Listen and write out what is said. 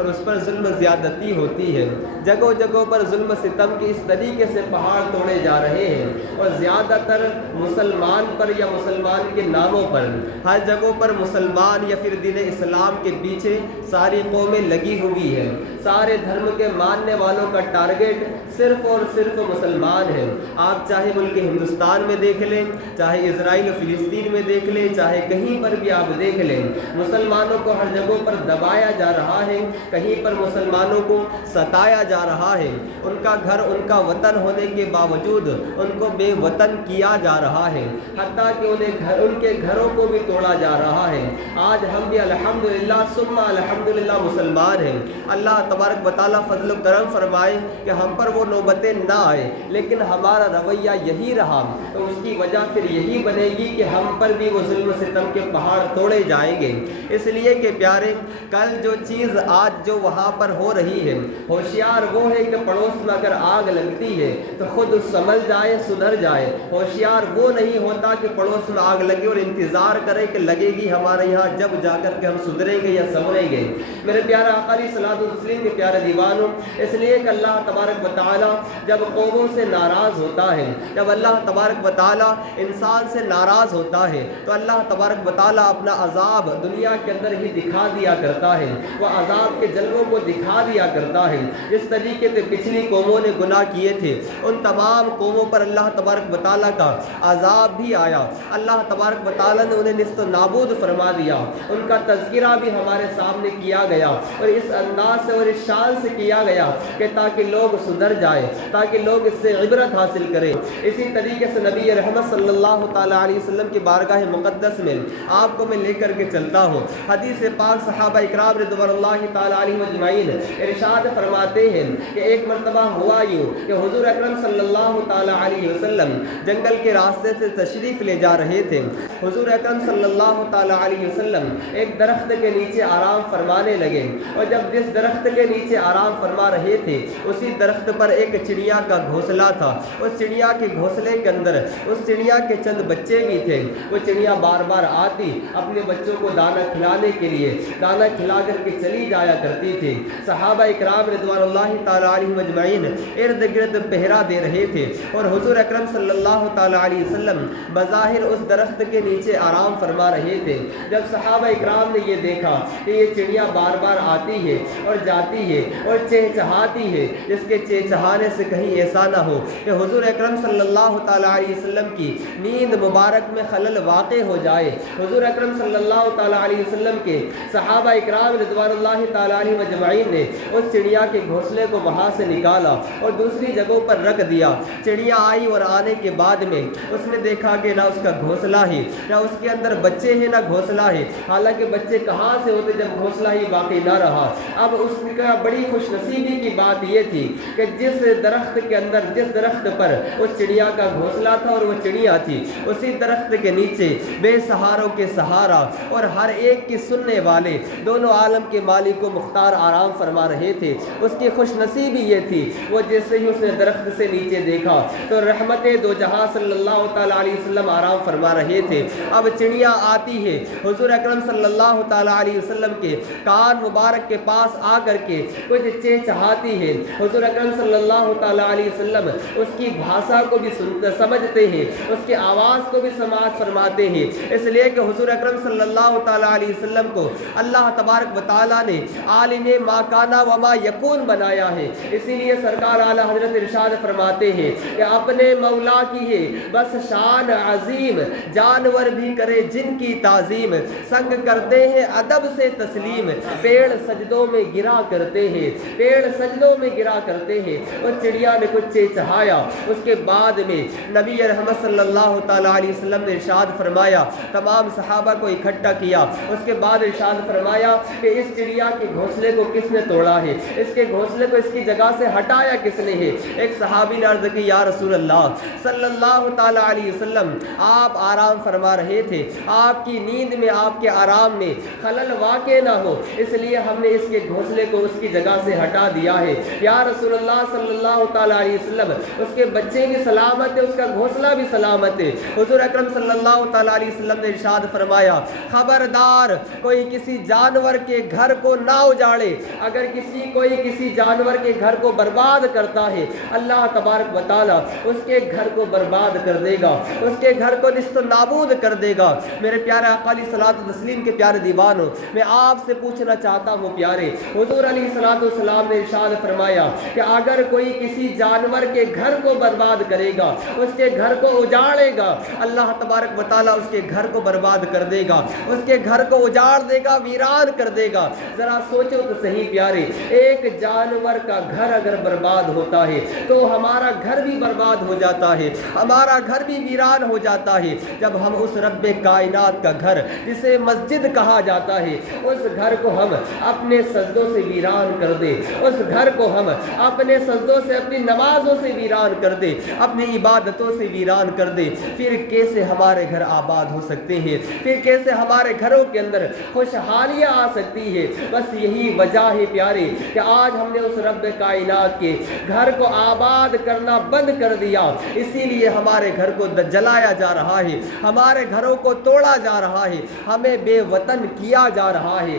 اور اس پر ظلم زیادتی ہوتی ہے۔ جگہوں جگہوں پر ظلم ستم کی اس طریقے سے پہاڑ توڑے جا رہے ہیں، اور زیادہ تر مسلمان پر یا مسلمان کے ناموں پر ہر جگہوں پر مسلمان یا پھر دین اسلام کے پیچھے ساری قومیں لگی ہوئی ہیں۔ سارے دھرم کے ماننے والوں کا ٹارگٹ صرف اور صرف مسلمان ہیں۔ آپ چاہے ملک ہندوستان میں دیکھ لیں، چاہے اسرائیل و فلسطین میں دیکھ لیں، چاہے کہیں پر بھی آپ دیکھ لیں، مسلمانوں کو ہر جگہوں پر دبایا جا رہا ہے، کہیں پر مسلمانوں کو ستایا جا رہا ہے۔ ان کا گھر ان کا وطن ہونے کے باوجود ان کو بے وطن کیا جا رہا ہے، حتیٰ کہ ان کے گھروں کو بھی توڑا جا رہا ہے۔ آج ہم بھی الحمدللہ ثم الحمدللہ مسلمان ہیں۔ اللہ تبارک و تعالیٰ فضل و کرم فرمائے کہ ہم پر وہ نوبتیں نہ آئے، لیکن ہمارا رویہ یہی رہا تو اس کی وجہ پھر یہی بنے گی کہ ہم پر بھی وہ ظلم و ستم کے پہاڑ توڑے جائیں گے۔ اس لیے کہ پیارے، کل جو چیز آج جو وہاں پر ہو رہی ہے، ہوشیار وہ ہے کہ پڑوس میں اگر آگ لگتی ہے تو خود سنبھل جائے، سدھر جائے۔ ہوشیار وہ نہیں ہوتا کہ پڑوس میں آگ لگے اور انتظار کرے کہ لگے گی ہمارے یہاں جب جا کر کے ہم سدھریں گے یا سنوریں گے۔ میرے پیارے آقا علیہ الصلوۃ والتسلیم کے پیارے دیوانوں، اس لیے کہ اللہ تبارک و تعالیٰ جب قوموں سے ناراض ہوتا ہے، جب اللہ تبارک و تعالیٰ انسان سے ناراض ہوتا ہے تو اللہ تبارک و تعالیٰ اپنا عذاب دنیا کے اندر ہی دکھا دیا کرتا ہے، وہ عذاب کے جلووں کو دکھا دیا کرتا ہے۔ جس طریقے سے پچھلی قوموں نے گناہ کیے تھے، ان تمام قوموں پر اللہ تبارک و تعالیٰ کا عذاب بھی آیا، اللہ تبارک و تعالیٰ نے انہیں نیست و نابود فرما دیا۔ ان کا تذکرہ بھی ہمارے سامنے کیا گیا، اور اس انداز سے اور اس شان سے کیا گیا کہ تاکہ لوگ سدھر جائیں، تاکہ لوگ اس سے عبرت حاصل کریں۔ اسی طریقے سے نبی رحمت صلی اللہ تعالیٰ علیہ وسلم کی بارگاہ مقدس میں آپ کو میں لے کر کے چلتا ہوں۔ حدیث پاک صحابہ اکرام رضوان اللہ تعالیٰ علیہ اجمعین ارشاد فرماتے ہیں کہ ایک مرتبہ ہوا یوں کہ حضور اکرم صلی اللہ تعالیٰ علیہ وسلم جنگل کے راستے سے تشریف لے جا رہے تھے۔ حضور اکرم صلی اللہ تعالیٰ علیہ وسلم ایک درخت کے نیچے آرام فرمانے لگے، اور جب جس درخت کے نیچے آرام فرما رہے تھے اسی درخت پر ایک چڑیا کا گھونسلہ تھا۔ اس چڑیا کے گھونسلے کے اندر اس چڑیا کے چند بچے بھی تھے۔ وہ چڑیا بار بار آتی اپنے بچوں کو دانا کھلانے کے لیے، دانا کھلا کر کے چلی جایا کرتی تھی۔ صحابہ اکرام رضوان اللہ تعالیٰ علیہ مجمعین ارد گرد پہرا دے رہے تھے، اور حضور اکرم صلی اللہ تعالیٰ علیہ وسلم بظاہر اس درخت کے نیچے آرام فرما رہے تھے۔ جب صحابہ اکرام نے یہ دیکھا کہ یہ چڑیا بار بار آتی ہے اور جاتی ہے اور چہچہاتی ہے، جس کے چہچہانے سے کہیں ایسا نہ ہو کہ حضور اکرم صلی اللہ تعالیٰ علیہ وسلم کی نیند مبارک میں خلل واقع ہو جائے، حضور اکرم صلی اللہ تعالیٰ علیہ وسلم کے صحابہ اکرام رضوان اللہ تعالیٰ علیہ مجمعین نے اس چڑیا کے گھونسلے کو وہاں سے نکالا اور دوسری جگہوں پر رکھ دیا۔ چڑیا آئی اور آنے کے بعد میں اس نے دیکھا کہ نہ اس کا گھونسلہ ہی، نہ اس کے اندر بچے ہیں، نہ گھونسلہ ہے۔ حالانکہ بچے کہاں سے ہوتے جب گھونسلہ ہی باقی نہ رہا۔ اب اس کا بڑی خوش نصیبی کی بات یہ تھی کہ جس درخت کے اندر، جس درخت پر اس چڑیا کا گھونسلہ تھا اور وہ چڑیا تھی، اسی درخت کے نیچے بے سہاروں کے سہارا اور ہر ایک کی سننے والے دونوں عالم کے مالک و مختار آرام فرما رہے تھے۔ اس کی خوش نصیبی یہ تھی، وہ جیسے ہی اس نے درخت سے نیچے دیکھا تو رحمت دو جہاں صلی اللہ تعالیٰ علیہ وسلم آرام فرما رہے تھے۔ اب چڑیا آتی ہے، حضور اکرم صلی اللہ تعالیٰ علیہ وسلم کے کان مبارک کے پاس آ کر کے کچھ چہچہاتی ہے۔ حضور اکرم صلی اللہ تعالیٰ علیہ وسلم اس کی بھاشا کو بھی سمجھتے ہیں، اس کی آواز کو بھی سماعت فرماتے ہیں، اس لیے کہ حضور اکرم صلی اللہ تعالیٰ علیہ وسلم کو اللہ تبارک و تعالیٰ نے عالم ما کانا وما یکون بنایا ہے۔ اسی لیے سرکار اعلیٰ حضرت ارشاد فرماتے ہیں کہ اپنے مولا کی ہے بس شان عظیم، جانور بھی کرے جن کی تعظیم، سنگ کرتے ہیں ادب سے تسلیم، پیڑ سجدوں میں گرا کرتے ہیں، پیڑ سجدوں میں گرا کرتے ہیں۔ اور چڑیا نے کچھ چہچہایا، اس کے بعد میں نبی رحمت صلی اللہ تعالیٰ علیہ وسلم نے ارشاد فرمایا، تمام صحابہ کو اکٹھا کیا، اس کے بعد ارشاد فرمایا کہ اس چڑیا کے گھونسلے کو کس نے توڑا ہے، اس کے گھونسلے کو اس کی جگہ سے ہٹایا کس نے ہے۔ ایک صحابی نے عرض کی یا رسول اللہ صلی اللہ تعالیٰ علیہ وسلم، آپ آرام فرما رہے تھے، آپ کی نیند میں، آپ کے آرام میں خلل واقع نہ ہو، اس لیے ہم نے اس کے گھونسلے کو اس کی جگہ سے ہٹا دیا ہے۔ یا رسول اللہ صلی اللہ تعالیٰ علیہ وسلم، اس کے بچے بھی سلامت ہے، اس کا گھونسلہ بھی سلامت ہے۔ حضور اکرم صلی اللہ تعالیٰ علیہ وسلم نے ارشاد فرمایا، خبردار کوئی کسی جانور کے گھر کو نہ اجاڑے. اگر کوئی کسی جانور کے گھر کو برباد کرتا ہے, اللہ تبارک و تعالیٰ اس کے گھر کو برباد کر دے گا, اس کے گھر کو نیست و نابود کر دے گا. میرے پیارے آقا علیہ الصلوۃ والتسلیم کے پیارے دیوانوں, میں آپ سے پوچھنا چاہتا ہوں پیارے, حضور علیہ الصلوۃ والسلام نے ارشاد فرمایا کہ اگر کوئی کسی جانور کے گھر کو برباد کرے گا, اس کے گھر کو اجاڑے گا, اللہ تبارک و تعالیٰ اس کے گھر کو برباد کر دے گا, اس کے گھر کو اجاڑ دے گا, ویران کر دے گا. ذرا سوچو تو صحیح پیارے, ایک جانور کا گھر اگر برباد ہوتا ہے تو ہمارا گھر بھی برباد ہو جاتا ہے, ہمارا گھر بھی ویران ہو جاتا ہے. جب ہم اس رب کائنات کا گھر جسے مسجد کہا جاتا ہے, اس گھر کو ہم اپنے سجدوں سے ویران کر دے, اس گھر کو ہم اپنے سجدوں سے, اپنی نمازوں سے ویران کر دے, اپنی عبادتوں سے ویران کر دے, پھر کیسے ہمارے گھر آباد ہو سکتے ہیں؟ پھر کیسے ہمارے گھروں کے اندر خوشحالیاں آ سکتی ہے؟ بس یہی وجہ ہے پیارے کہ آج ہم نے اس رب کائنات کے گھر کو آباد کرنا بند کر دیا, اسی لیے ہمارے گھر کو جلایا جا رہا ہے, ہمارے گھروں کو توڑا جا رہا ہے, ہمیں بے وطن کیا جا رہا ہے.